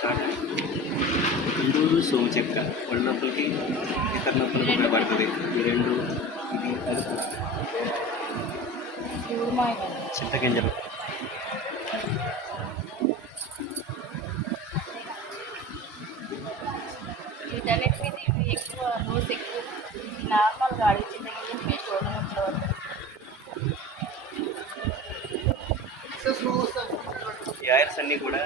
Start ఈరోజు సోము చెక్క ఒళ్ళు నొప్పులకి ఇతర నొప్పులకి ఉపయోగపడుతుంది ఈ రెండు ఇది అదుపు చింతగింజలు. ఎక్కువ డోస్ ఎక్కువ నార్మల్గా అడిగి చింతగింజలు గింజలు పేస్ట్ వదలంలో ఈ ఆయిల్స్ అన్నీ కూడా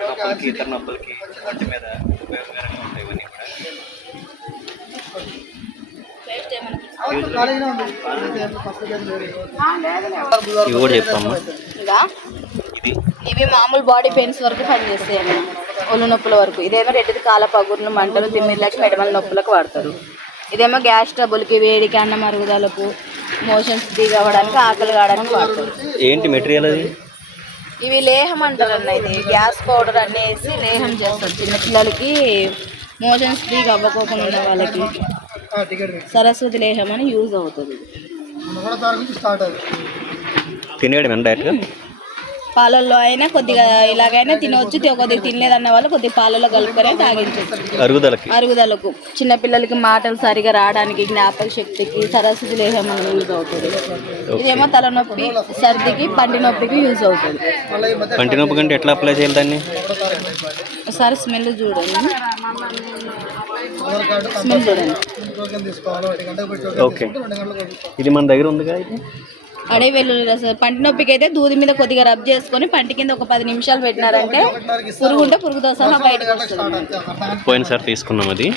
నొప్పులకి ఇతర నొప్పులకి వంటి మీద ఉపయోగకరంగా ఉంటాయి ఇవన్నీ కూడా. ఇవి కూడా చెప్తామ్మా ఇంకా ఇది? ఇవి మామూలు బాడీ పెయిన్స్ వరకు పనిచేస్తాయి అన్న ఒళ్ళు నొప్పుల వరకు. ఇదేమో రెడ్డిది కాల పగుర్లు మంటలు తిమ్మిళ్ళకి మెడమల నొప్పులకు వాడతారు. ఇదేమో గ్యాస్ ట్రబుల్కి వేడికి అన్నం అరుగుదలకు మోషన్స్ దిగవడానికి ఆకలి కావడానికి వాడతారు. ఏంటి మెటీరియల్ అది? ఇవి లేహం అంటారు అన్న ఇది. గ్యాస్ పౌడర్ అన్నీ వేసి లేహం చేస్తారు చిన్నపిల్లలకి. మోషన్స్ దిగ అవ్వకోకుండా ఉన్న వాళ్ళకి. సరస్వతి లేహం అని యూజ్ అవుతుంది. తినేయడం ఎంత డైరెక్ట్గా? పాలల్లో అయినా కొద్దిగా ఇలాగైనా తినవచ్చు. కొద్దిగా తినలేదన్న వాళ్ళు కొద్దిగా పాలల్లో కలుపుకొని తాగించవచ్చు అరుగుదలకి. అరుగుదలకు. చిన్నపిల్లలకి మాటలు సరిగా రావడానికి జ్ఞాపక శక్తికి సరస్వతి లేహం యూజ్ అవుతుంది. ఇదేమో తలనొప్పి సర్దికి పంటి నొప్పికి యూజ్ అవుతుంది. పంటి నొప్పి కంటే ఎట్లా అప్లై చేయాలి దాన్ని? ఒకసారి స్మెల్ చూడండి. స్మెల్ చూడండి. ఓకే. ఇది మన దగ్గర ఉందిగా ఇది? అడవి వెల్లుల్లి రసం పంటి నొప్పికి అయితే దూది మీద కొద్దిగా రబ్ చేసుకొని పంటి కింద ఒక పది నిమిషాలు పెట్టినారంటే పురుగు ఉంటే పురుగుతో సహా బయటకు వస్తుంది. పోయినసారి తీసుకున్నాం అది.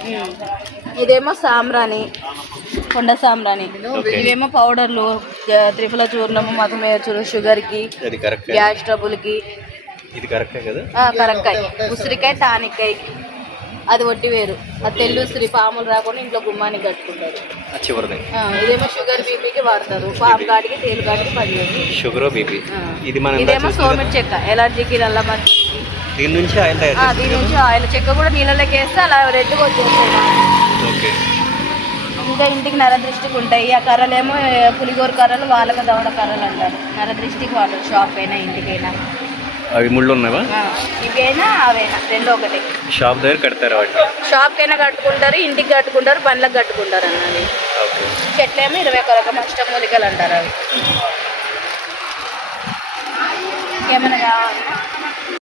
ఇదేమో సాంబ్రాణి కొండ సాంబ్రాణి. ఇవేమో పౌడర్లు త్రిఫల చూర్ణము మధుమేహ చూర్ణం షుగర్కి గ్యాస్ ట్రబుల్కి. ఇది కరెక్టే కదా? కరక్కాయ ఉసిరికాయ టానిక్కాయ అది ఒట్టి వేరు. అది తెల్లు ఉసిరి పాములు రాకుండా ఇంట్లో గుమ్మానికి కట్టుకుంటారు. చివరిది. ఇదేమో షుగర్ బీపీకి వాడతారు. పాము కాడికి తేలు కాడికి పనిచేయదు. Sugar BP. ఇది మనం ఇదేమో. సోమిడి చెక్క. ఎలర్జీకి నల్ల దీని నుంచి ఆయిల్ తయారు దీని నుంచి ఆయిల్. చెక్క కూడా నీళ్ళలోకి వేస్తే అలా రెడ్గా వచ్చేస్తాయి. ఓకే. ఇంకా ఇంటికి నరదృష్టికి ఉంటాయి. ఆ కర్రలేమో పులిగోరు కర్రలు వాళ్ళకి దవడ కర్రలు అంటారు. నరదృష్టికి వాడరు. షాప్ అయినా ఇంటికైనా. అవి ముళ్ళు ఉన్నావా? ఆ, ఇవైనా అవైనా? రెండు ఒకటే షాప్ దగ్గర కడతారు వాటి షాప్కైనా కట్టుకుంటారు ఇంటికి కట్టుకుంటారు బండ్లకు కట్టుకుంటారు అన్నది. చెట్లేమో ఇరవై ఒక రకం అష్టమూలికలు అంటారు అవి. ఇంకేమైనా కావాలా?